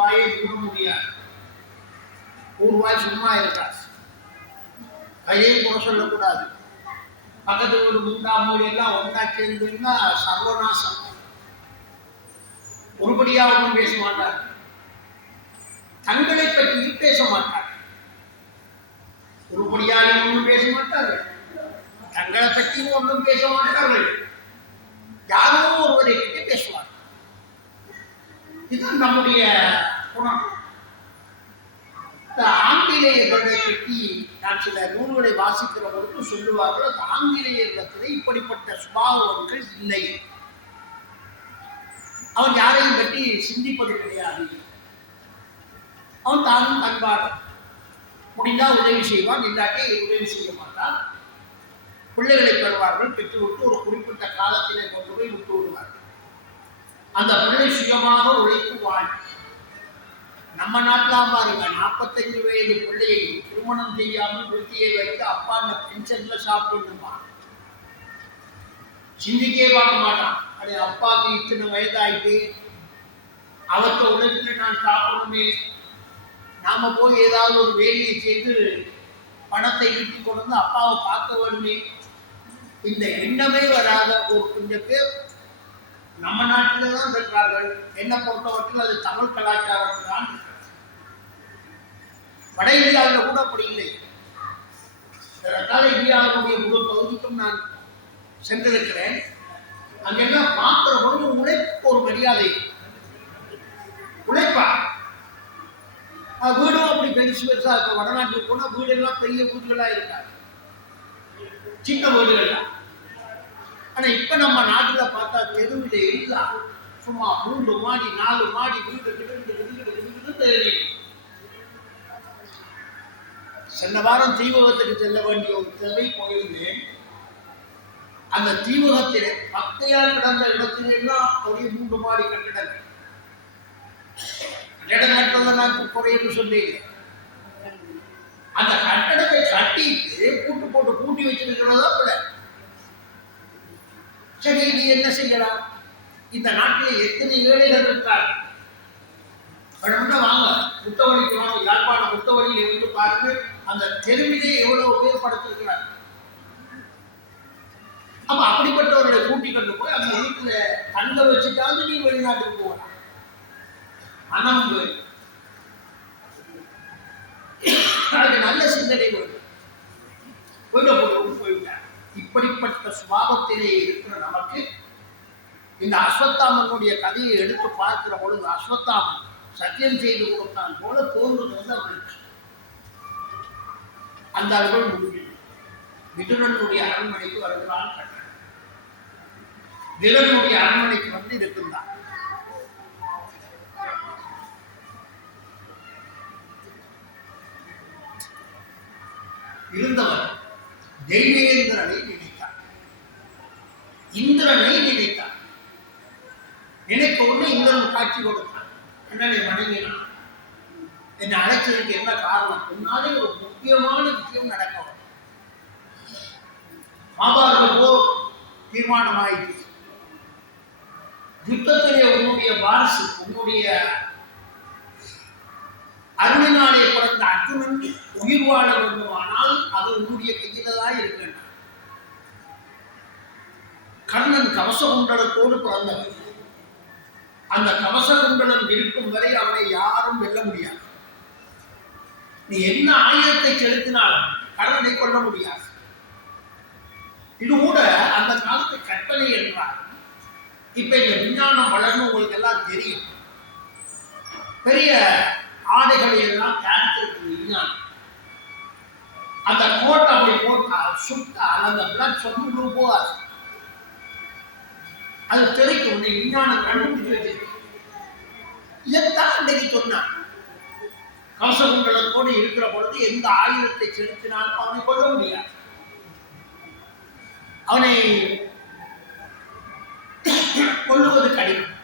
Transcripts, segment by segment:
வாயை மூட முடியாது. ஊர்வாய் சும்மா இருக்காது, கையையும் கூட சொல்லக்கூடாது. பக்கத்து ஒரு முண்டா மூடி எல்லாம் ஒன்றா சேர்ந்துன்னா சர்வநாசம். ஒருபடியா ஒன்றும் பேச மாட்டார், தங்களை பற்றி பேச மாட்டார். ஒருபடியாக ஒன்றும் பேச மாட்டார்கள், தங்களை பற்றியும் ஒன்றும் பேச மாட்டார்கள். யாரோ ஒருவரை பற்றி பேசுவார். இதுதான் நம்முடைய குணம். ஆங்கிலேயர்களை பற்றி நான் சில நூல்களை வாசிக்கிற பொழுது சொல்லுவார்கள், அந்த ஆங்கிலேயர்களிடத்தில் இப்படிப்பட்ட சுபாவங்கள் இல்லை. அவன் யாரையும் பற்றி சிந்திப்பது கிடையாது. அவன் தானும் பண்பாடு, முடிந்தால் உதவி செய்வான், இல்லாட்டே உதவி செய்ய மாட்டான். பிள்ளைகளை பெறுவார்கள், பெற்றுவிட்டு ஒரு குறிப்பிட்ட காலத்திலே கொண்டு போய் விட்டு விடுவார்கள். அந்த பிள்ளை சுயமாக உழைப்பு வாழ். நம்ம நாட்டிலாம் பாருங்க, 45 வயது பிள்ளையை திருமணம் செய்யாமல் விருத்தியை வைத்து அப்பா அந்த பென்ஷன்ல சாப்பிட்டுமா சிந்திக்கே பார்க்க மாட்டான். அது அப்பாவுக்கு இத்தனை வயதாயிட்டு அவற்றை உழைப்புல நான் சாப்பிடணுமே, நாம போய் ஏதாவது ஒரு வேலையை செய்து பணத்தை ஈட்டி கொண்டு வந்து அப்பாவை பார்க்க வேணுமே, இந்த எண்ணமே வராத ஒரு கொஞ்சம் பேர் நம்ம நாட்டில் தான் இருக்கிறார்கள். என்ன பொறுத்தவரைக்கும் அது தமிழ் கலாச்சாரத்தில் தான் இருக்கிறது. வட இந்தியாவில் கூட அப்படி இல்லை. இதற்காக இந்தியாவுடைய முழு பகுதிக்கும் நான் சென்றிருக்கிறேன். அங்கெல்லாம் பார்க்கிற பொழுது உழைப்பு ஒரு மரியாதை, உழைப்பா. வீடும் அப்படி பெருசு பெருசா இருக்கும். வடநாட்டுக்கு போனால் வீடெல்லாம் பெரிய வீடுகளாக இருக்காது, சின்ன வீடுகள்லாம். ஆனால் இப்போ நம்ம நாட்டில் பார்த்தா தெருவில் எல்லாம் சும்மா 3 மாடி 4 மாடி வீடு கிடு. சென்ற வாரம் தீவகத்துக்கு செல்ல வேண்டிய ஒரு தேவை போயிருந்தேன். அந்த தீவகத்திலே பக்கையால் கிடந்த இடத்துல எல்லாம் ஒரே 3 மாடி கட்டிடங்கள். கட்டிடம் கட்டுறதை நான் குறைன்னு சொல்லிங்க. அந்த கட்டடத்தை கட்டிட்டு பூட்டு போட்டு பூட்டி வச்சிருக்கிறதா கூட. சரி, இது என்ன செய்யலாம்? இந்த நாட்டில் எத்தனை ஏழைகள் இருக்கார். வாங்க முத்தவழிக்கு வாங்க, யாழ்ப்பாண முத்தவழியில் இருந்து பாருங்கள், அந்த தெருவிலே எவ்வளவு பேர் படுத்திருக்கிறார். அப்ப அப்படிப்பட்டவர்களை கூட்டி கொண்டு போய் அந்த வீட்டுல தங்க வச்சுட்டாவது நீ வெளிநாட்டுக்கு போகலாம். மனம் அது நல்ல சிந்தனை வேணும். போய்விட்டார். இப்படிப்பட்ட சுபாவத்திலே இருக்கிற நமக்கு இந்த அஸ்வத்தாமனுடைய கதையை எடுத்து பார்க்கிற பொழுது அஸ்வத்தாமன் சத்தியம் செய்து கொடுத்தான் போல தோன்றுகிறது அவர்களுக்கு. அந்த அவர்கள் முடிவு விதுரனுடைய அரண்மனைக்கு வருகிறான். விதுரனுடைய அரண்மனைக்கு வந்து இருக்கின்றான். இருந்தவர் தெய்வேந்திரனை நினைத்தார், இந்திரனை நினைத்தார். நினைக்க உடனே இந்திரன் காட்சி கொடுத்தான். என்னை வணங்கினான். என்னை அழைச்சதுக்கு என்ன காரணம்? முன்னாலே ஒரு முக்கியமான விஷயம் நடக்க வரும். மாபாரத போர் தீர்மானமாயிற்று. யுத்தத்திலே உன்னுடைய வாரிசு, உன்னுடைய அருணினாலே பிறந்த அர்ஜுனன் உயிர் வாழ வேண்டுமானால் அது உன்னுடைய கையில தான் இருக்கின்றான். கர்ணன் கவச குண்டலத்தோடு பிறந்தவன். அந்த கவச குண்டலம் இருக்கும் வரை அவனை யாரும் வெல்ல முடியாது. நீ என்ன ஆயுதத்தை செலுத்தினாலும் கர்ணனை கொள்ள முடியாது. இது கூட அந்த காலத்து கற்பனை என்றார். இப்ப இந்த விஞ்ஞானம் வளர்ந்து உங்களுக்கு எல்லாம் தெரியும். பெரிய ஆடைகளை எல்லாம் தயாரித்திருக்கு விஞ்ஞானம். அந்த கோட்டை அப்படி போட்டால் சுட்டால் அந்த பிளட் சொந்து போகாது. அது தெளிக்கும். விஞ்ஞானம் கண்டுபிடிச்சு வச்சிருக்கு. இதைத்தான் அன்றைக்கு சொன்னான். கவசகுண்டலத்தோடு இருக்கிற பொழுது எந்த ஆயுதத்தை செலுத்தினாலும் அவனை கொள்ள முடியாது. அவனை கொள்ளுவது கடினம்.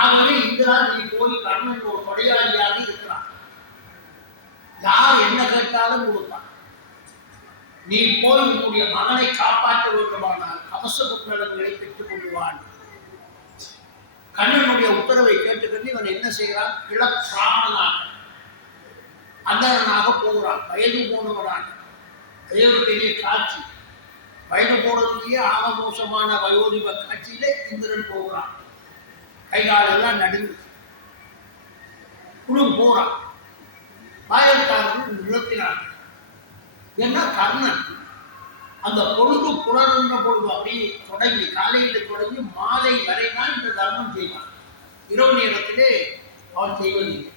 ஆகவே இந்திரா நீ போய் கர்ணன் ஒரு கொடையாளியாக இருக்கிறான். யார் என்ன கேட்டாலும் கொடுப்பான். நீ போய் உன்னுடைய மகனை காப்பாற்ற வேண்டுமானால் கவச குண்டலங்களை பெற்றுக் கொள்வான். கண்ணனுடைய உத்தரவை கேட்டுக்கொண்டு இவன் என்ன செய்கிறான்? இளப்பிராமணனாக அந்தனாக போகிறான். வயது போனவரான். அதே ஒரு பெரிய காட்சி. வயது போனதுலேயே ஆகமோசமான வயோதிப காட்சியிலே இந்திரன் போகிறான். கைகாலெல்லாம் நடுங்கு. குழு போறான். பாயக்காரன் நிறுத்தினான். ஏன்னா கர்ணன் அந்த பொழுது புலர்ந்த பொழுது அப்படி தொடங்கி காலையில் தொடங்கி மாலை வரை தான் இந்த தர்மம் செய்வான். இரவு நேரத்திலே அவன் செய்வதில்லை.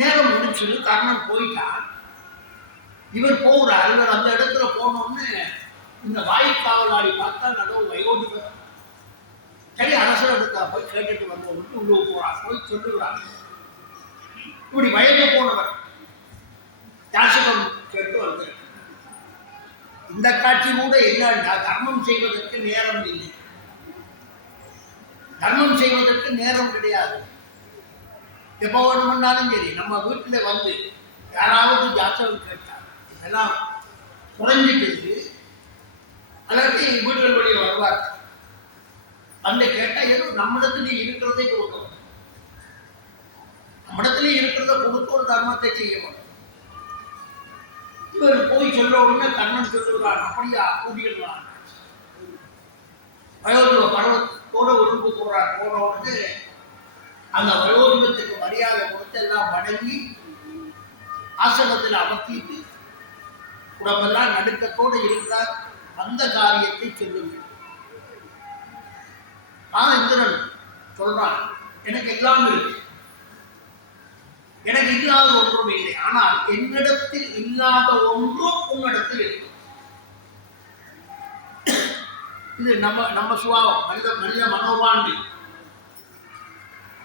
நேரம் முடிச்சு கர்ணன் போயிட்டான். இவர் போகிறார். இவர் அந்த இடத்துல போனோன்னு இந்த வாய்க்காவலாடி பார்த்தா நடுவு வயோதிபர். சரி, அரசர் எடுத்தா போய் கேட்டுட்டு வந்தவங்களுக்கு உள்ள போறார். போய் சொல்லுகிறார், இப்படி வயது போனவர் யாசகம் கேட்டு வந்தார். இந்த காட்சி கூட என்னன்னா, தர்மம் செய்வதற்கு நேரம் இல்லை. தர்மம் செய்வதற்கு நேரம் கிடையாது. எப்போ வேணும்னாலும் சரி, நம்ம வீட்டில் வந்து யாராவது ஜாசகம் கேட்டார், இதெல்லாம் குறைஞ்சிட்டு அல்லாட்டி வீடுகள் வழியே வருவார். அந்த கேட்டால் ஏதோ நம்மிடத்துல இருக்கிறதை கொடுக்கணும். நம்மிடத்துல இருக்கிறத கொடுத்து ஒரு தர்மத்தை செய்யணும். இவர் போய் சொல்ல உடனே கண்ணன் சொல்லுகிறான், அப்படியா கூட்டிடுவான். வயோதிப பருவத்தோட ஒழுங்கு போறார். போன உடனே அந்த வயோதிபத்துக்கு மரியாதை கொடுத்து எல்லாம் வணங்கி ஆசிரமத்தில் அமர்த்திட்டு உடம்பெல்லாம் நடுக்கத்தோடு இருக்கிறார். அந்த காரியத்தை சொல்லுங்கள். இந்திரன் சொல்றான், எனக்கு எல்லாம் இருக்கு, எனக்கு இல்லாத ஒன்றும் இல்லை. ஆனால் என்னிடத்தில் இல்லாத ஒன்றும் உன்னிடத்தில் இருக்கு. இது நம்ம சுபாவம், மனித மனோபாண்டி.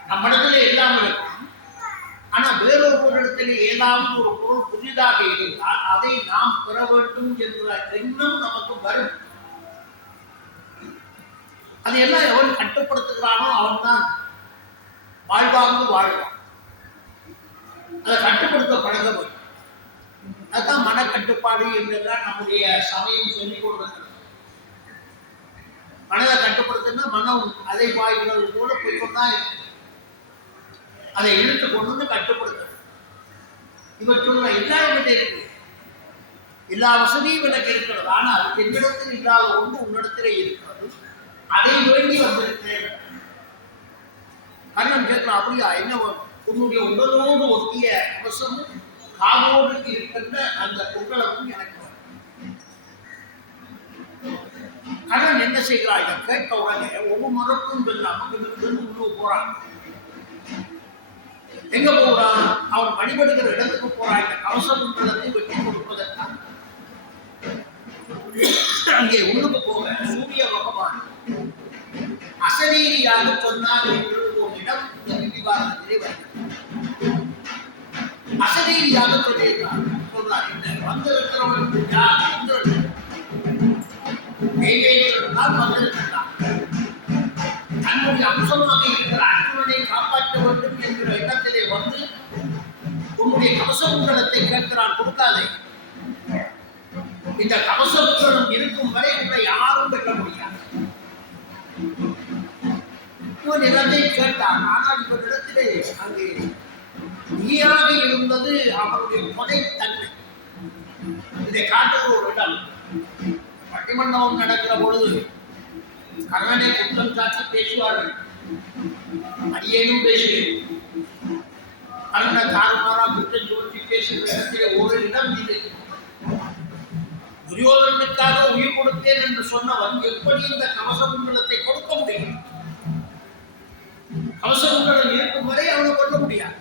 நம்ம இடத்துல எல்லாம் இருக்கும். ஆனா வேறொருவரிடத்தில் ஏதாவது ஒரு பொருள் புதிதாக இருந்தால் அதை நாம் பெற வேண்டும் என்ற எண்ணம் நமக்கு வரும். அதையெல்லாம் எவன் கட்டுப்படுத்துகிறானோ அவன் தான் வாழ்வாங்கு வாழ்வான். அதை கட்டுப்படுத்த பழக வேண்டும். அதுதான் மனக்கட்டுப்பாடு என்றெல்லாம் நம்முடைய சமயம் சொல்லிக் கொடுக்கிறது. மனதை கட்டுப்படுத்தினா மனம் அதை பாய்கிறது போல போய்கொண்டுதான் இருக்கு. அதை இழுத்து கொண்டு வந்து கட்டுப்படுத்த. இவர் சொல்ற எல்லாருக்கிட்ட இருக்கு, எல்லா வசதியும் எனக்கு இருக்கிறது. ஆனால் என்னிடத்தில் இல்லாத ஒன்று உன்னிடத்திலே இருக்கிறது, அதை வேண்டி வந்திருக்கிறேன். கண்ணன் கேட்கிறான், அப்படியா, என்ன உன்னுடைய உடலோடு ஒட்டிய கவசமும் காதோடு இருக்கின்ற அந்த குண்டலமும் எனக்கு. கண்ணன் என்ன செய்கிறான்? இதை கேட்ட உடனே ஒவ்வொரு மரப்பும் இல்லாமல் உள்ளு போறான். எங்க போறான்? அவன் வழிபடுகிற இடத்துக்கு போறான். இந்த கவச குண்டலத்தை வெட்டி கொடுப்பதற்காக அங்கே உள்ளுக்கு போக சூரிய பகவான் அசரீரியாக சொன்னார் என்று ஒரு இடம் இந்த விவாதத்திலே வருகிறது. அசரீரியாக சொல்லியிருக்கார். சொல்றார், இந்த வந்திருக்கிறவன் யார்? தேவேந்திரனால் வந்திருக்கிறார். தன்னுடைய அம்சமாக இருக்கிற அர்ஜுனனை காப்பாற்ற வேண்டும் என்கிற எண்ணத்திலே வந்து உன்னுடைய கவச குண்டலத்தை கேட்கிறான். கொடுக்காதே. இந்த கவச குண்டலம் இருக்கும் வரை உன்னை யாரும் வெல்ல முடியாது. இவன் எல்லாத்தையும் கேட்டான். ஆனால் இவரிடத்திலே அங்கே நீயாக இருந்தது அவருடைய கொடைத்தன்மை. இதை காட்டுகிற ஒரு இடம். பட்டிமண்டபம் நடக்கிற பொழுது கர்ணனை குற்றம் சாட்சி பேசுவார்கள். அடியேனும் பேசுவேன். கர்ண தாறுமாறா குற்றம் சுமத்தி பேசுகிற இடத்திலே ஒரு இடம் இது. துரியோதனுக்காக உயிர் கொடுத்தேன் என்று சொன்னவன் எப்படி இந்த கவச குண்டலத்தை கொடுக்க முடியும்? கவச குண்டலம் இருக்கும் வரை அவனை கொள்ள முடியாது.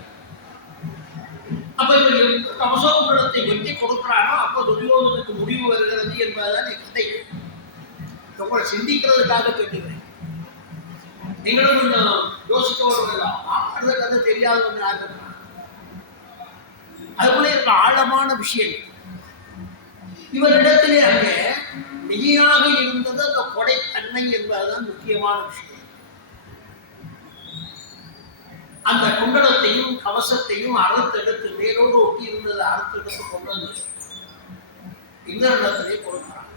அப்ப இவர் கவச குண்டலத்தை வெட்டி கொடுக்கிறானோ அப்ப துரியோதனுக்கு முடிவு வருகிறது என்பதுதான் கதை. உங்களை சிந்திக்கிறதுக்காக கேட்டுக்கிறேன். நீங்களும் கொஞ்சம் யோசிக்கவர்களாம். அந்த கதை தெரியாதவங்க யாரு? அதுபோல இருக்க ஆழமான விஷயம் இவரிடத்திலே அங்கே மெய்யாக இருந்தது அந்த கொடைத்தன்மை என்பதுதான் முக்கியமான விஷயம். அந்த குண்டலத்தையும் கவசத்தையும் அறுத்தெடுத்து மேலோடு ஒட்டி இருந்ததை அறுத்தெடுத்து கொண்டு வந்து இந்திரனிடத்திலே கொடுக்கிறான்.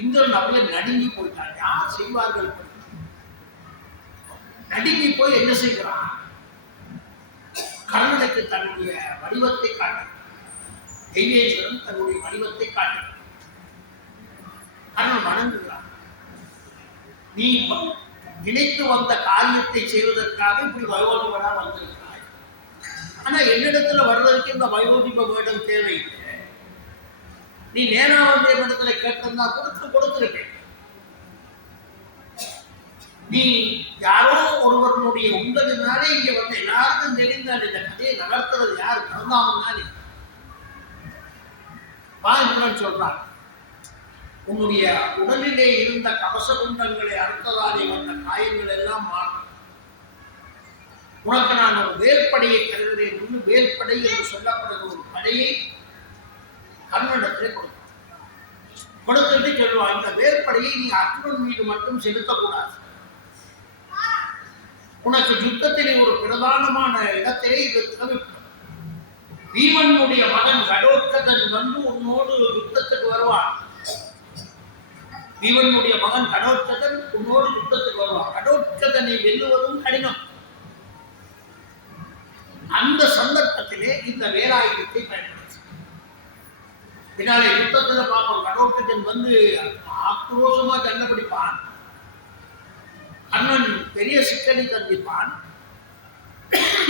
இந்திரன் அப்படியே நடுங்கி போயிட்டான். யார் செய்வார்கள்? நடுங்கி போய் என்ன செய்கிறான்? கர்ணனுக்கு தன்னுடைய வடிவத்தை காட்டுகிறான். தெய்வேஸ்வரன் தன்னுடைய வடிவத்தை காட்டுகிறான். கர்ணன் வணங்குகிறான். நீ நினைத்து வந்த காரியத்தை செய்வதற்காக இப்படி வயோதிபனா வந்திருக்கிறாய். ஆனா என்னிடத்துல வர்றதுக்கு இந்த வயோதிப வேடம் தேவையில்லை. நீ நேரா வந்து என்னிடத்துல கேட்டிருந்தா கொடுத்திருக்கேன். நீ யாரோ ஒருவருடைய உண்டதுனாலே இங்க வந்து எல்லாருக்கும் தெரிந்தால் இந்த கதையை நகர்த்துறது யாரு? பரந்தாமன் தானே. பாருங்கள் சொல்றான், உன்னுடைய உடலிலே இருந்த கவச குண்டங்களை அறுத்ததாலே வந்த காயங்கள் எல்லாம் மாறும். உனக்கு நான் ஒரு வேல்படையை தருகிறேன் என்று வேல்படை என்று சொல்லப்படுகிற ஒரு படையை கர்ணனிடத்திலே கொடுத்துட்டு சொல்லுவான், இந்த வேல்படையை நீ அர்ஜுனன் மீது மட்டும் செலுத்தக்கூடாது. உனக்கு யுத்தத்திலே ஒரு பிரதானமான இடத்திலே இது தேவைப்படும். பீமனுடைய மகன் கடோத்கதன் வந்து உன்னோடு யுத்தத்துக்கு வருவான். பீமனுடைய மகன் கடோத்கதன் உன்னோடு யுத்தத்துக்கு வருவான். கடோத்கதனை வெல்லுவதும் கடினம். அந்த சந்தர்ப்பத்திலே இந்த வேலாயுதத்தை பயன்படுத்தி பின்னாலே யுத்தத்தில் பார்ப்போம். கடோத்கதன் வந்து ஆக்ரோஷமா சண்டை பிடிப்பான். கர்ணன் பெரிய சிக்கலை சந்திப்பான்.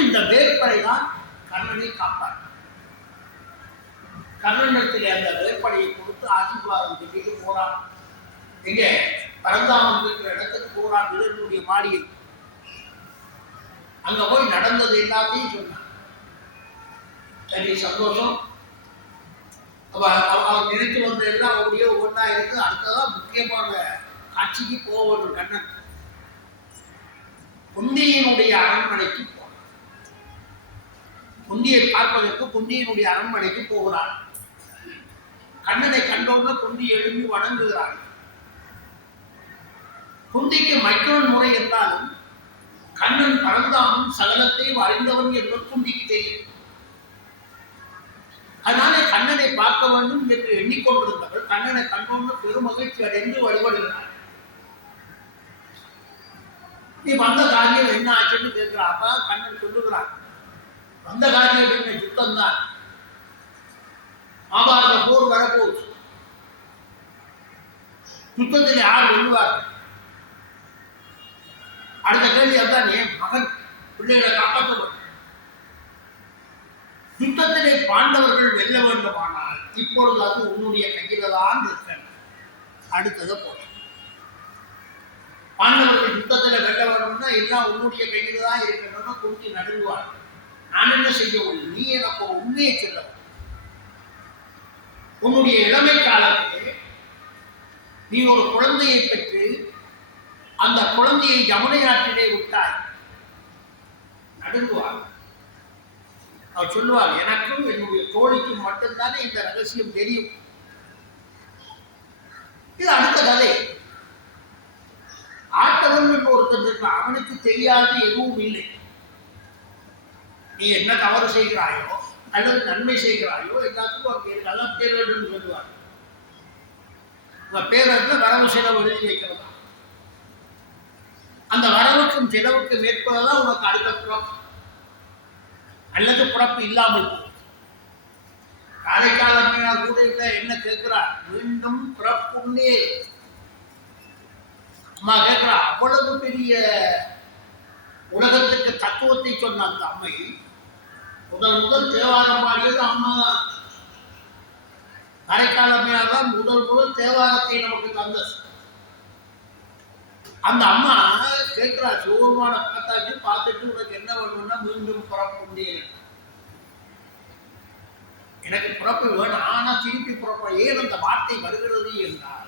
இந்த வேற்படை தான் கர்ணனை காப்பான். கர்ணனிடத்தில் அந்த வேற்படையை கொடுத்து ஆசீர்வாதம் சொல்லிட்டு போறான். எங்க பரந்தாமன் இருக்கிற இடத்துக்கு போறான். வீரனுடைய மாடியில் அங்க போய் நடந்தது எல்லாத்தையும் சொன்னான். சரி, சந்தோஷம். அவர் நினைத்து வந்த எல்லாம் அவருடைய ஒவ்வொன்றா இருக்கு. அடுத்ததான் முக்கியமான காட்சிக்கு போவது கண்ணன் குந்தியினுடைய அரண்மனைக்கு போனார். குந்தியை பார்ப்பதற்கு குந்தியினுடைய அரண்மனைக்கு போகிறார். கண்ணனை கண்டோன்னு குந்தி எழும்பி வணங்குகிறார். குந்திக்கு மற்றொரு முறை என்றாலும் கண்ணன் பரந்தாமன் சகலத்தையும் அறிந்தவன் என்பது குந்திக்கு தெரியும். அதனால கண்ணனை பார்க்க வேண்டும் என்று எண்ணிக்கொண்டிருந்தவர் கண்ணனை கண்டோன்னு பெருமகிழ்ச்சி அடைந்து வழிபடுகிறார். நீ வந்த காரியம் என்ன ஆச்சுன்னு கேட்கிறா. அப்ப கண்ணன் சொல்லுகிறான், வந்த காரியம் என்ன? யுத்தம் தான். மகாபாரத போர் வரப்போகுது. யுத்தத்தில் யார் வெல்லுவார்கள்? அடுத்த கேள்வி அதுதான், என் மகன் பிள்ளைகளை காப்பாற்றப்படும். யுத்தத்திலே பாண்டவர்கள் வெல்ல வேண்டுமானால் இப்பொழுது அது உன்னுடைய கையில தான் இருக்க. அடுத்தது போல பாண்டவர்கள் யுத்தத்தில் வெல்ல வேணும்னா எல்லாம் உன்னுடைய கையில தான் இருக்கணும்னு குந்தி நடுங்குவார். நான் என்ன செய்ய முடியும்? நீ எனக்கு ஒரு உண்மையை சொல்ல. உன்னுடைய இளமை காலத்திலே நீ ஒரு குழந்தையை பெற்று அந்த குழந்தையை யமுனை ஆற்றிலே விட்டாய். நடுங்குவார். அவர் சொல்லுவார், எனக்கும் என்னுடைய தோழிக்கும் மட்டும்தானே இந்த ரகசியம் தெரியும். இது அடுத்த கதை. ஆட்டவன் என்று ஒருத்தன் இருப்பான். அவனுக்கு தெரியாது எதுவும் இல்லை. நீ என்ன தவறு செய்கிறாயோ அல்லது நன்மை செய்கிறாயோ எல்லாத்துக்கும் அங்கே நல்லா பேரன்னு சொல்லுவார். உங்க பேரன்ல வரவு செலவு எழுதி வைக்கிறதா. அந்த வரவுக்கும் செலவுக்கும் மேற்பதான் உனக்கு அடுத்த பிறப்பு அல்லது பிறப்பு இல்லாமல் காரைக்கால் அம்மையார் கூட இல்லை. என்ன கேட்கிறார்? மீண்டும் பிறப்புன்னே அம்மா கேட்கிறா. அவ்வளவு பெரிய உலகத்துக்கு தத்துவத்தை சொன்ன அந்த அம்மை முதல் தேவாரம் பாடியது அம்மா தான். காரைக்கால் அம்மையார் தான் முதல் தேவாரத்தை நமக்கு தந்தது. அந்த அம்மா கேட்கிறா, சிவபெருமான பார்த்துட்டு உனக்கு என்ன வேணும்னா மீண்டும் பிறப்பு. எனக்கு பிறப்பு வேணும், ஆனா திருப்பி பிறப்ப. ஏன் அந்த வார்த்தை வருகிறது என்றால்,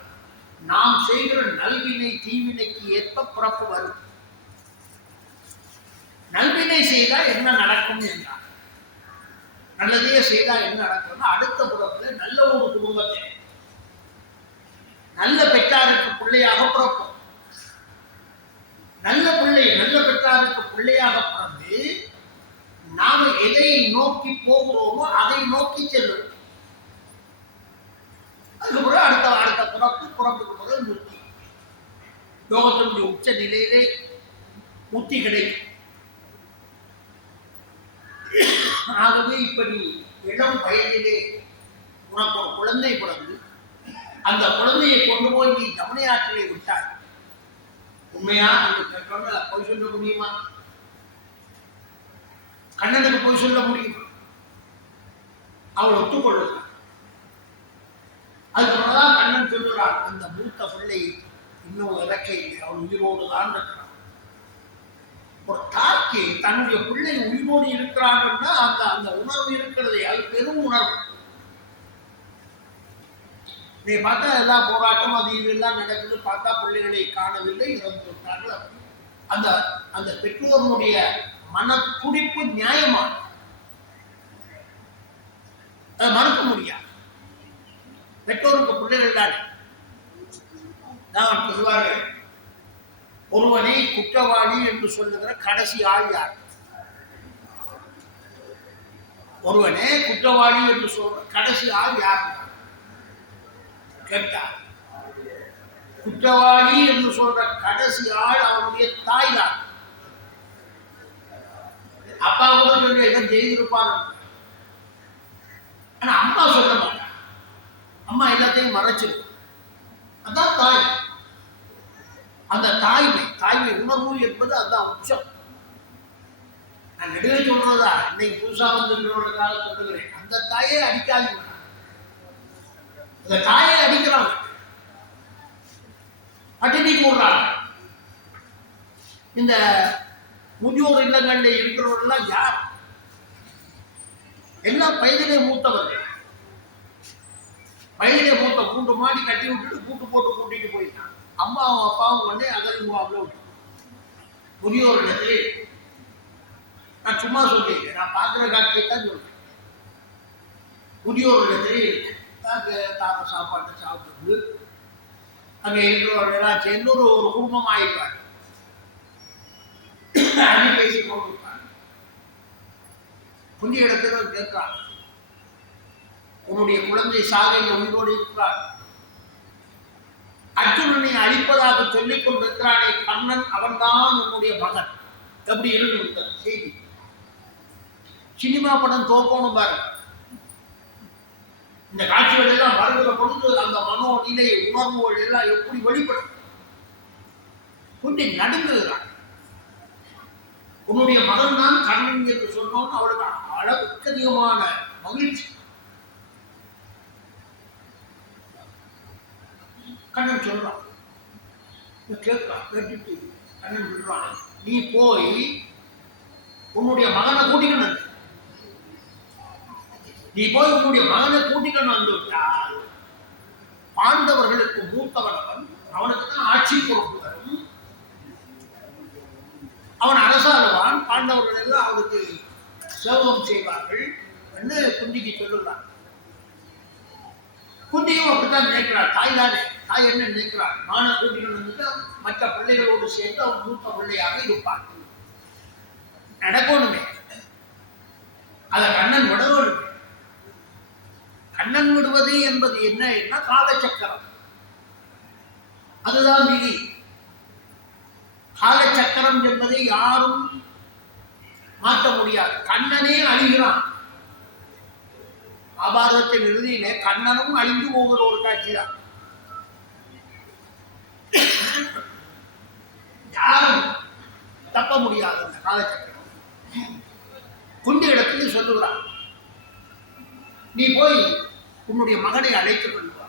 நாம் செய்கிற நல்வினை தீவினைக்கு ஏற்ப பிறப்பு வரும். நல்வினை செய்தால் என்ன நடக்கும் என்றால், நல்லதே செய்தால் என்ன நடக்கும்னா அடுத்த பிறப்புல நல்ல ஒரு குடும்பத்தை நல்ல பெற்றாருக்கு பிள்ளையாக பிறப்போம். நல்ல பிள்ளை நல்ல பெற்றாருக்கு பிள்ளையாக பிறந்து நாம எதை நோக்கி போகிறோமோ அதை நோக்கி செல்லும். அதுக்கு பிறகு அடுத்த பிறப்புக்கு பிறகு நிறுத்தி யோகத்தினுடைய உச்ச நிலையிலே முத்தி கிடைக்கும். ஆகவே இப்ப நீ இளம் வயதிலே உனக்கு ஒரு குழந்தை பிறந்து அந்த குழந்தையை கொண்டு போய் நீ யமுனை ஆற்றிலே விட்டாய். உண்மையா அந்த பெற்றோட போய் சொல்ல முடியுமா? கண்ணனுக்கு போய் சொல்ல முடியுமா? அவள் ஒத்துக்கொள்ளுகிறார். அதுக்குள்ளதான் கண்ணன் சொல்லுறான், அந்த மூத்த பிள்ளை இன்னும் இறக்கை இல்லை, அவன் உயிரோடு தான் இருக்கிறான். ஒரு தாய்க்கு தன்னுடைய பிள்ளை உயிரோடு இருக்கிறான்னா அந்த அந்த உணர்வு இருக்கிறதே, அது பெரும் உணர்வு. நீ பார்த்தா எல்லா போராட்டம் அது இதெல்லாம் நடக்குது, பார்த்தா பிள்ளைகளை காணவில்லை, இறந்து விட்டார்கள். அந்த அந்த பெற்றோருடைய மன துடிப்பு நியாயமான, அதை மறுக்க முடியாது. பெற்றோருக்கு பிள்ளைகள் தான் நான் சொல்வார்கள், ஒருவனை குற்றவாளி என்று சொல்லுகிற கடைசி ஆள் யார்? ஒருவனே குற்றவாளி என்று சொல்ற கடைசி ஆள் யார் கேட்டார். குற்றவாளி என்று சொல்ற கடைசி ஆள் அவனுடைய தாய் தான். அப்பா கூட சொல்லி எல்லாம் செய்திருப்பார், ஆனா அம்மா சொல்ல மாட்டான். அம்மா எல்லாத்தையும் மறைச்சிருக்கும். அதான் தாய். அந்த தாய்மை உணர்வு என்பது அதுதான் உச்சம். நான் நடுவே சொல்றதா, இன்னைக்கு புதுசா வந்துருக்கிறவர்களுக்காக சொல்லுகிறேன். அந்த தாயை அடிக்காது, அந்த தாயை அடிக்கிறாங்க, பட்டினி போடுறாங்க. இந்த முதியோர் இல்லங்களில் இருக்கிறவர்கள் யார்? எல்லாம் வயதிலே மூத்தவர்கள். வயதிலே மூத்த கூண்டு மாடி கட்டி விட்டுட்டு கூட்டு போட்டு கூட்டிட்டு போயிட்டான். அம்மாவும் அப்பாவும் வந்து அகல்வாவில் விட்டு முதியோர் இடத்துல. நான் சும்மா சொல்லியிருக்கேன், நான் பார்க்குற காட்சியை தான் சொல்றேன். முதியோர் இடத்துல தாத்த சாப்பாட்டை சாப்பிட்டு அங்கே இருக்கிறவர்களெல்லாம் சேர்ந்து ஒரு குடும்பம் ஆயிடுவாங்க. அடி பேசி கொண்டிருப்பாங்க. கொஞ்ச இடத்துல கேட்கிறான், உன்னுடைய குழந்தை சாகையில் உயிரோடு இருக்கிறார், அர்ஜுனனை அழிப்பதாக சொல்லிக் கொண்டிருக்கிறானே கண்ணன், அவன்தான் உன்னுடைய மகன். எப்படி எழுதி செய்தி. சினிமா படம் தோக்கணும் பாருங்க. இந்த காட்சிகள் எல்லாம் வருகிற பொழுது அந்த மனோ நிலை உணர்வுகள் எல்லாம் எப்படி வெளிப்படும். கொஞ்சம் நடுங்குகிறான். உன்னுடைய மகன் தான் கண்ணன் என்று சொன்னோன்னு அவளுக்கு அளவுக்கு அதிகமான மகிழ்ச்சி. கண்ணன் சொல்றான், கேட்கிறான். கேட்டுட்டு கண்ணன் சொல்றான், நீ போய் உன்னுடைய மகனை கூட்டிக்கணும். நீ போய் உன்னுடைய மகனை கூட்டிக்கணும் வந்து விட்டால் பாண்டவர்களுக்கு மூத்தவனவன், அவனுக்கு தான் ஆட்சி பொறுப்பு வரும், அவன் அரசாளுவான், பாண்டவர்கள் எல்லாம் அவனுக்கு சேவகம் செய்வார்கள் என்று குந்திக்கு சொல்லுகிறான். குந்தியும் அப்படித்தான் நினைக்கிறார். தாய் தானே, தாய் என்ன நினைக்கிறார், மகனை கூட்டிக்கணும், மற்ற பிள்ளைகளோடு சேர்ந்து அவன் மூத்த பிள்ளையாக இருப்பான். நடக்கணுமே, அதை கண்ணன் விடணும். கண்ணன் விடுவது என்பது என்ன காலச்சக்கரம். அதுதான் விதி. காலச்சக்கரம் என்பதை யாரும் மாற்ற முடியாது. கண்ணனே அழிகிறான். மகாபாரதத்தின் இறுதியிலே கண்ணனும் அழிந்து போகிற ஒரு காட்சி தான். யாரும் தப்ப முடியாது அந்த காலச்சக்கரம். குந்தி இடத்தில் சொல்லுகிறான், நீ போய் உன்னுடைய மகனை அழைத்துக் கொண்டு வா.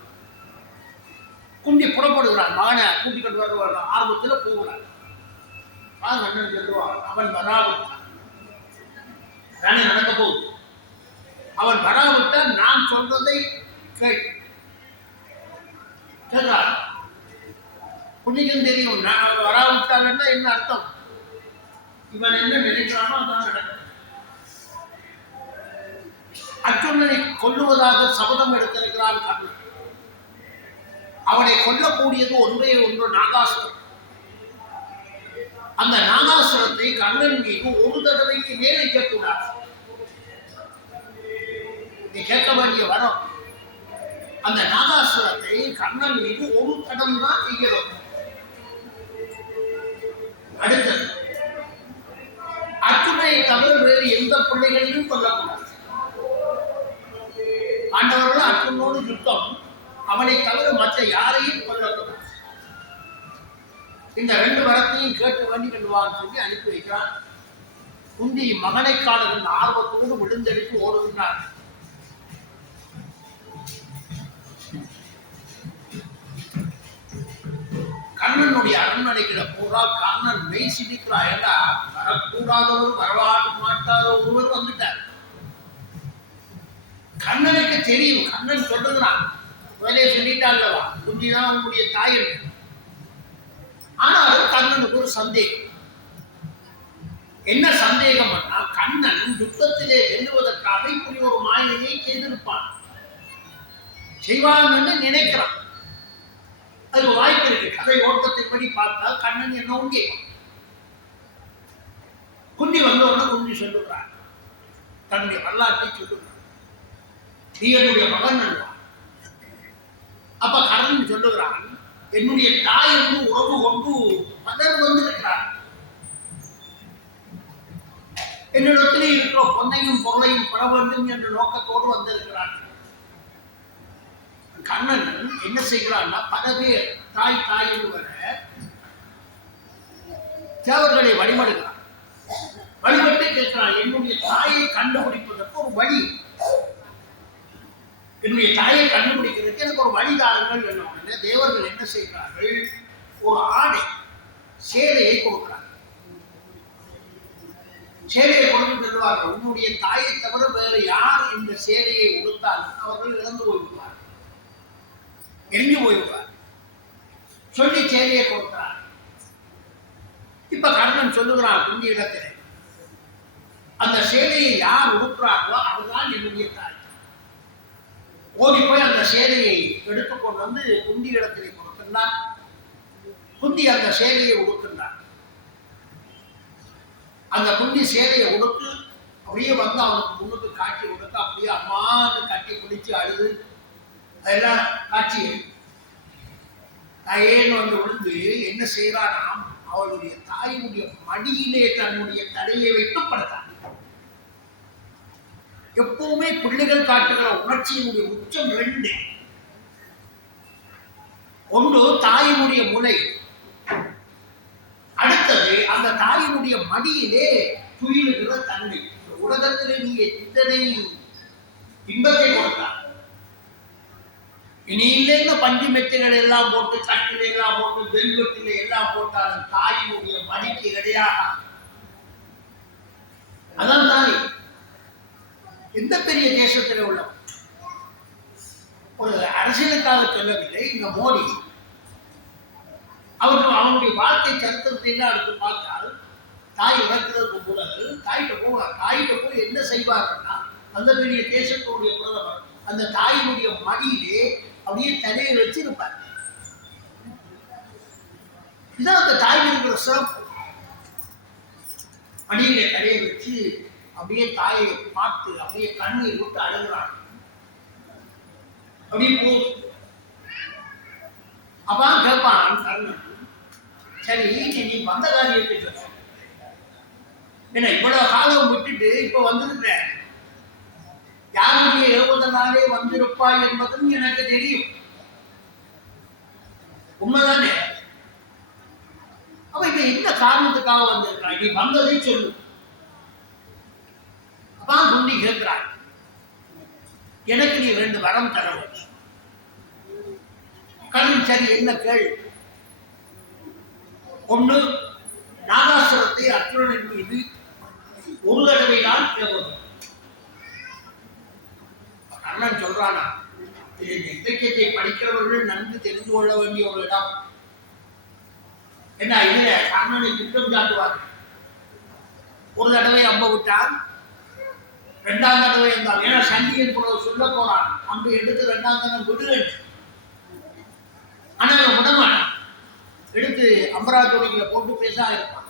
குந்தி புறப்படுகிறான், மகனை கூட்டிக் கொண்டு வருவார். ஆர்வத்தில் போகிறான். அண்ணன் சொல்லுவான், அவன் வராவிட்டான். தானே நடக்க போகுது. அவன் வராவிட்டால் நான் சொல்றதை கேட்கிறான். குஞ்சிக்கும் தெரியும் நான் வராவிட்டால் என்ன அர்த்தம். இவன் என்ன நினைக்கிறானோ அதான் நடக்கும். அர்ஜுனனை கொல்லுவதாக சபதம் எடுத்திருக்கிறான் கண்ணன். அவனை கொல்லக்கூடியது ஒன்றே ஒன்று, நாகாசுரம். அந்த நாகாசுரத்தை கண்ணன் மீது ஒரு தடவைக்கு மேல் வைக்கக்கூடாது. நீ கேட்க வேண்டிய வரம், அந்த நாகாசுரத்தை கண்ணன் மீது ஒரு தடம் தான் செய்கிறோம். அடுத்தது பிள்ளைகளையும் கொல்லக்கூடாது. ஆண்டவர்கள் அர்ஜுனோடு யுத்தம், அவனை தவிர மற்ற யாரையும் கொல்லக்கூடாது. இந்த 2 வரத்தையும் கேட்டு வேண்டி கொள்வான்னு சொல்லி அனுப்பி வைக்கிறான். குந்தி மகனை காணுகின்ற ஆர்வத்தோடு விழுந்தெடுத்து ஓடுகின்றார். கண்ணனுடைய அரண்மனைக்கிற பூரா கண்ணன் மெய் சிரிக்கிறார். ஏண்டா வரக்கூடாதவர் வரவாடு மாட்டாத ஒருவர் வந்துட்டார். கண்ணனுக்கு தெரியும், கண்ணன் சொல்லுகிறான், வேலையை சொல்லிட்டாங்கவா, குந்திதான் உன்னுடைய தாய். ஆனாலும் கண்ணனுக்கு ஒரு சந்தேகம். என்ன சந்தேகம்? கண்ணன் யுத்தத்திலே வெல்லுவதற்காக இப்படி ஒரு மாயையை செய்திருப்பான், செய்வான் என்று நினைக்கிறான். அது வாய்ப்பு இருக்கு. கதை ஓட்டத்தின்படி பார்த்தால் கண்ணன் என்ன உண்டே. குந்தி வந்தவுடனே குந்தி சொல்லுகிறார், தன்னுடைய வரலாற்றை சொல்லுகிறார், நீ என்னுடைய மகன் அல்லவா. அப்ப கண்ணன் சொல்லுகிறான், என்னுடைய தாய் என்று உறவு கொண்டு மகன் வந்திருக்கிறார். என்னிடத்திலே இருக்கிற பொன்னையும் பொருளையும் பெற வேண்டும் என்ற நோக்கத்தோடு வந்திருக்கிறார். கண்ணன் என்ன செய்கிறான்னா, பல பேர் தாய் தாய் என்று வர தேவர்களை வழிபடுகிறான். வழிபட்டு கேட்கிறான், என்னுடைய தாயை கண்டுபிடிப்பதற்கு ஒரு வழி, என்னுடைய தாயை கண்டுபிடிக்கிறதுக்கு எனக்கு ஒரு வழிதாரங்கள் என்ன. தேவர்கள் என்ன செய்கிறார்கள், ஒரு ஆடை சேலையை கொடுக்கிறார்கள். சேலையை கொடுத்து சொல்லுவார்கள், உன்னுடைய தாயை தவிர வேறு யார் இந்த சேலையை உடுத்தால் அவர்கள் இழந்து போய்விடுவார், எரிஞ்சு போய்விடுவார் சொல்லி சேலையை கொடுக்கிறார். இப்ப கண்ணன் சொல்லுகிறான் குந்தி இடத்தில், அந்த சேலையை யார் உடுக்கிறார்களோ அதுதான் என்னுடைய தாய். ஓடி போய் அந்த சேலையை எடுத்துக்கொண்டு வந்து குந்தி இடத்திலே கொடுக்கின்றான். குந்தி அந்த சேலையை உடுக்கின்றான். அந்த குந்தி சேலையை உடுத்து அப்படியே வந்து அவனுக்கு முன்னுக்கு காட்சி கொடுத்து அப்படியே அம்மான்னு கட்டி பிடிச்சு அழுது அதெல்லாம் காட்சி. தாயேன்னு வந்து விழுந்து என்ன செய்யறானாம், அவளுடைய தாயினுடைய மடியிலே தன்னுடைய தலையை வைத்து படுத்தான். எப்பவுமே பிள்ளைகள் காட்டுகிற உணர்ச்சியினுடைய உச்சம் 2. ஒன்று தாயினுடைய முலை, அடுத்தது அந்த தாயினுடைய மடியிலே துயிலுகிற தன்மை. உலகத்திலே நீ எத்தனை இன்பத்தை கொடுத்தார், இனி இல்லைன்னு பஞ்சு மெத்தைகள் எல்லாம் போட்டு சட்டில எல்லாம் போட்டு வெல்வெட்டில எல்லாம் போட்டாலும் தாயினுடைய மடிக்கு கிடையாது. அதான் தாய். எந்த பெரிய தேசத்தில் உள்ள ஒரு அரசியலுக்காக சொல்லவில்லை. இந்த மோடி அவனுடைய வாழ்க்கை சரித்திரத்தை எடுத்து பார்த்தால், தாய் இறக்கிறதுக்கு முதல் தாய்கிட்ட போவார். தாய்கிட்ட போய் என்ன செய்வார்னா, அந்த பெரிய தேசத்துடைய பிரதமர் அந்த தாயினுடைய மடியிலே அப்படியே தலையை வச்சு இருப்பார். இதுதான் அந்த தாய் இருக்கிற சிறப்பு. மடியிலே தலையை வச்சு அப்படியே தாயை பார்த்து அப்படியே கண்ணீர் விட்டு அழுகிறான். அப்படியே போகுது. அப்பதான் கேட்பான் கண்ணன், சரி நீ வந்த காரியத்தை சொல்ல, என்ன இவ்வளவு காலம் விட்டுட்டு இப்ப வந்திருக்கிற, யாருடைய ஏவுதலாலே வந்திருப்பாய் என்பதும் எனக்கு தெரியும், உண்மைதானே? அப்ப இப்ப என்ன காரணத்துக்காக வந்திருக்கிறாய், நீ வந்ததை சொல்லு. அப்பதான் குந்தி கேட்கிறாய், எனக்கு நீ 2 வரம் தர வேண்டும். கண்ணன் சரி என்ன கேள். ஒன்று, நாகாசுரத்தை அர்ஜுனன் மீது ஒரு தடவை தான் கேட்பது. கண்ணன் சொல்றானா, இலக்கியத்தை படிக்கிறவர்கள் நன்கு தெரிந்து கொள்ள வேண்டிய ஒரு இடம். என்ன இதுல கண்ணனை குற்றம் சாட்டுவார்கள். ஒரு தடவை அம்ப விட்டான், 2ஆம் தடவை இருந்தால், ஏன்னா சண்டிகன் கூட சொல்ல போறான், அம்பு எடுத்து 2ஆம் தடவை விடுவேன். ஆனா அவன் விடமாட்டான், எடுத்து அம்பராஜோடிகளை போட்டு பேச இருப்பான்.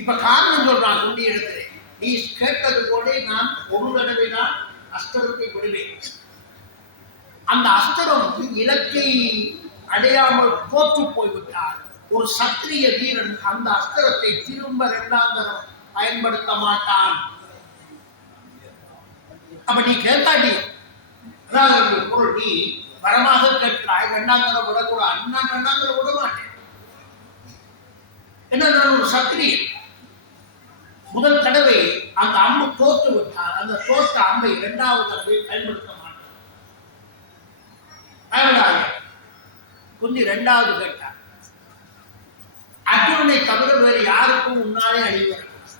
இப்ப காரணம் சொல்றான் குந்தி இடத்துல, நீ கேட்டது போல நான் ஒரு தடவை தான் அஸ்திரத்தை விடுவேன். அந்த அஸ்திரம் இலக்கை அடையாமல் தோற்று போய்விட்டார். ஒரு சத்திரிய வீரன் அந்த அஸ்திரத்தை திரும்ப 2ஆம் தரம் பயன்படுத்த மாட்டான். அப்ப நீ கேட்காட்டி அதாவது பொருள் நீ வரமாக கேட்கிறாய், ரெண்டாங்கிற விடக்கூடாது. நான் ரெண்டாங்கிற விட மாட்டேன். என்ன, நான் ஒரு சத்திரியன். முதல் தடவை அந்த அம்பு தோற்று விட்டால் அந்த தோற்ற அம்பை இரண்டாவது தடவை பயன்படுத்த மாட்டான். குந்தி இரண்டாவது கேட்டார், அர்ஜுனனை தவிர வேறு யாருக்கும் முன்னாலே அழிவு வரக்கூடாது.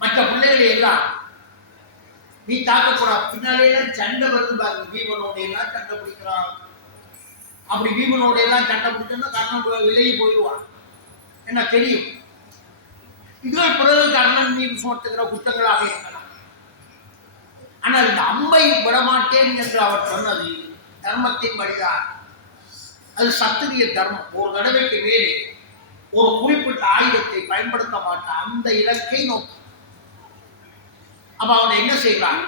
மற்ற பிள்ளைகளை எல்லாம் நீ தாக்கக்கூடாது. பின்னாலே சண்டை வருது பாருங்க. பீமனோட எல்லாம் சண்டை பிடிக்கிறான். அப்படி பீமனோட எல்லாம் சண்டை பிடிச்சோம்னா கர்ணன் விலகி போயிடுவான். என்ன தெரியும், இதுகள் பிறகு கர்ணன் மீது சுமத்துகிற குற்றங்களாக இருக்கலாம். ஆனால் இந்த அம்பை விடமாட்டேன் என்று அவர் சொன்னது தர்மத்தின் வழிதான். அது சத்திரிய தர்மம். ஒரு தடவைக்கு மேலே ஒரு குறிப்பிட்ட ஆயுதத்தை பயன்படுத்த மாட்டான். அந்த இலக்கை நோக்கி அப்ப அவனை என்ன செய்வான்,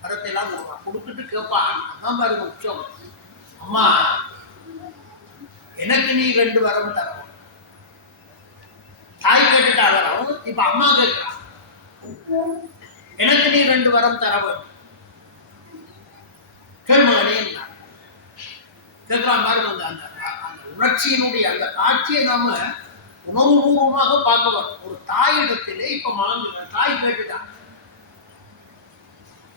வரத்தை எல்லாம் கொடுத்துட்டு கேட்பான். அதான் பாருங்க உச்சம். அம்மா, எனக்கு நீ 2 வரம் தரவும். தாய் கேட்டுட்டா வரம். இப்ப அம்மா கேட்கிறான், எனக்கு நீ 2 வரம் தரவும். கேள்மகனே கேட்கலாம் பாருங்க. அந்த அந்த உணர்ச்சியினுடைய அந்த காட்சியை நாம உணர்வுபூர்வமாக பார்க்க வேண்டும். ஒரு தாயிடத்திலே இப்ப மகன் தாய் கேட்டுட்டான்.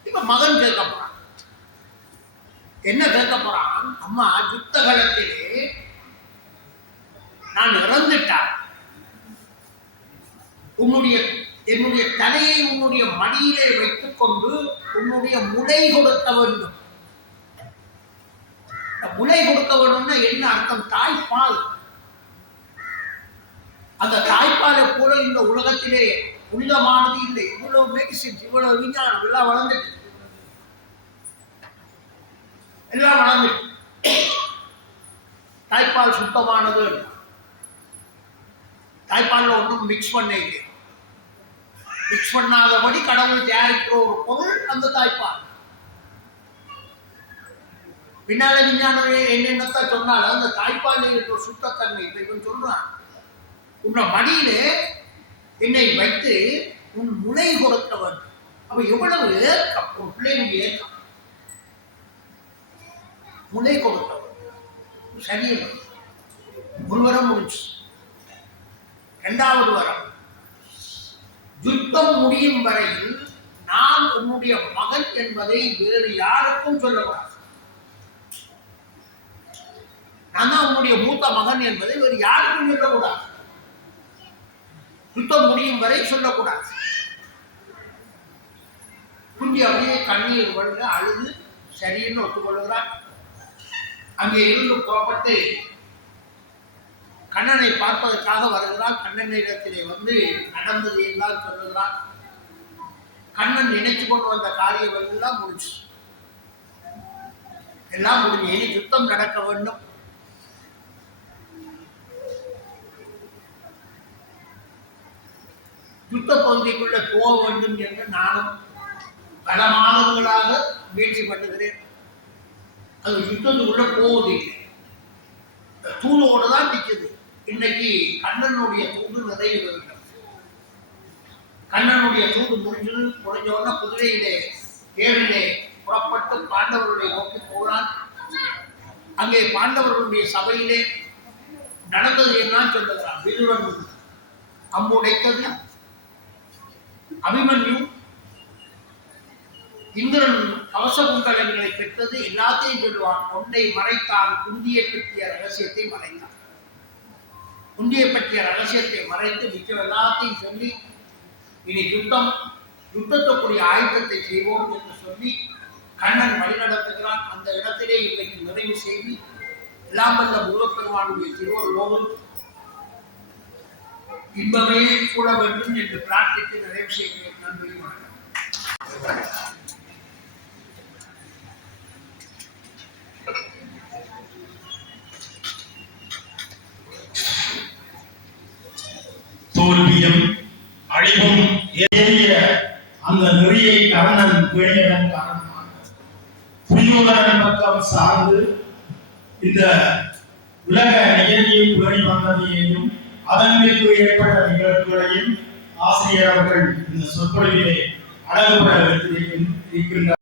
இப்ப மகன் கேட்க போறான். என்ன கேட்க போறான், அம்மா யுத்த காலத்திலே நான் இறந்துட்டான். என்னுடைய தலையை உன்னுடைய மடியிலே வைத்துக் கொண்டு உன்னுடைய முளை கொடுக்க வேண்டும். முளை கொடுக்க வேண்டும்னா என்ன அர்த்தம், தாய்ப்பால். அந்த தாய்ப்பாலை போல இந்த உலகத்திலே புனிதமானது இல்லை. இவ்வளவு மெடிசின்ஸ், இவ்வளவு விஞ்ஞானம் எல்லாம் வளர்ந்துட்டு தாய்ப்பால் சுத்தமானது. தாய்ப்பால்ல ஒன்றும் மிக்ஸ் பண்ண இல்லை. மிக்ஸ் பண்ணாதபடி கடவுள் தயாரிக்கிற ஒரு பொருள் அந்த தாய்ப்பால். பின்னால விஞ்ஞானம் என்னென்னத்தான் சொன்னாலும் அந்த தாய்ப்பால் இருக்கிற சுத்தத்தன்மை. இப்ப இவன் சொல்றான், உன்னை மடியிலே என்னை வைத்து உன் முளை கொடுக்க வேண்டும். அப்ப எவ்வளவு ஏற்கம், ஒரு பிள்ளைகளுடைய ஏற்கம். முளை கொடுக்க வேண்டும். சரி, ஒரு வரம் முடிச்சு. 2வது வரம், யுத்தம் முடியும் வரையில் நான் உன்னுடைய மகன் என்பதை வேறு யாருக்கும் சொல்லக்கூடாது. நான் தான் உன்னுடைய மூத்த மகன் என்பதை வேறு யாருக்கும் சொல்லக்கூடாது. யுத்தம் முடியும் வரை சொல்லக்கூடாது. குந்தி அப்படியே கண்ணீர் வழங்க அழுது சரின்னு ஒத்துக்கொள்கிறார். அங்கே இருந்து புறப்பட்டு கண்ணனை பார்ப்பதற்காக வருகிறார். கண்ணனிடத்திலே வந்து நடந்தது என்றால் சொல்லுகிறார். கண்ணன் நினைச்சு கொண்டு வந்த காரியம் எல்லாம் முடிச்சு, எல்லாம் முடிஞ்சு இனி யுத்தம் நடக்க வேண்டும். யுத்த பகுதிக்குள்ள போக வேண்டும் என்று நானும் பல மாதங்களாக முயற்சி பண்ணுகிறேன். அது யுத்தத்துக்குள்ள போவதில்லை. தூணோடு தான் நிற்குது. இன்னைக்கு கண்ணனுடைய தூண்டு நிறைவேறுகிறது. கண்ணனுடைய தூண்டு முடிஞ்சோன்னா குதிரையிலே தேரிலே புறப்பட்டு பாண்டவர்களை நோக்கி போகிறான். அங்கே பாண்டவர்களுடைய சபையிலே நடந்தது என்ன சொல்லுகிறான். விதுரன் அம்பு உடைத்தது, அபிமன்யு இந்திரன் கவச குண்டலங்களை பெற்றது, எல்லாத்தையும் சொல்லுவான். ஒன்றை மறைத்தான், குந்தியை பற்றிய ரகசியத்தை மறைத்தான். குந்தியை பற்றிய ரகசியத்தை மறைத்து மிச்சம் எல்லாத்தையும் சொல்லி இனி யுத்தத்துக்குரிய ஆயுதத்தை செய்வோம் என்று சொல்லி கண்ணன் வழிநடத்துகிறான். அந்த இடத்திலே இன்றைக்கு நிறைவு செய்து எல்லாம் வல்ல முருகப்பெருமானுடைய திருவருளோடு இன்பமே கூட வேண்டும் என்று பிரார்த்தித்து நிறைவு செய்கிறேன். நன்றி, வணக்கம். தோல்வியும் அழிவும் ஏறிய அந்த நெறியை கர்ணன் பேணியதன் காரணமாக துரியோதனன் பக்கம் சார்ந்து இந்த உலக நிகழ்ச்சியை பேணி வந்ததையும் அதன் மீது ஏற்பட்ட நிகழ்வுகளையும் ஆசிரியர் அவர்கள் இந்த சொற்பொழிவிலே அழகுபட வைத்திருக்கின்றார்.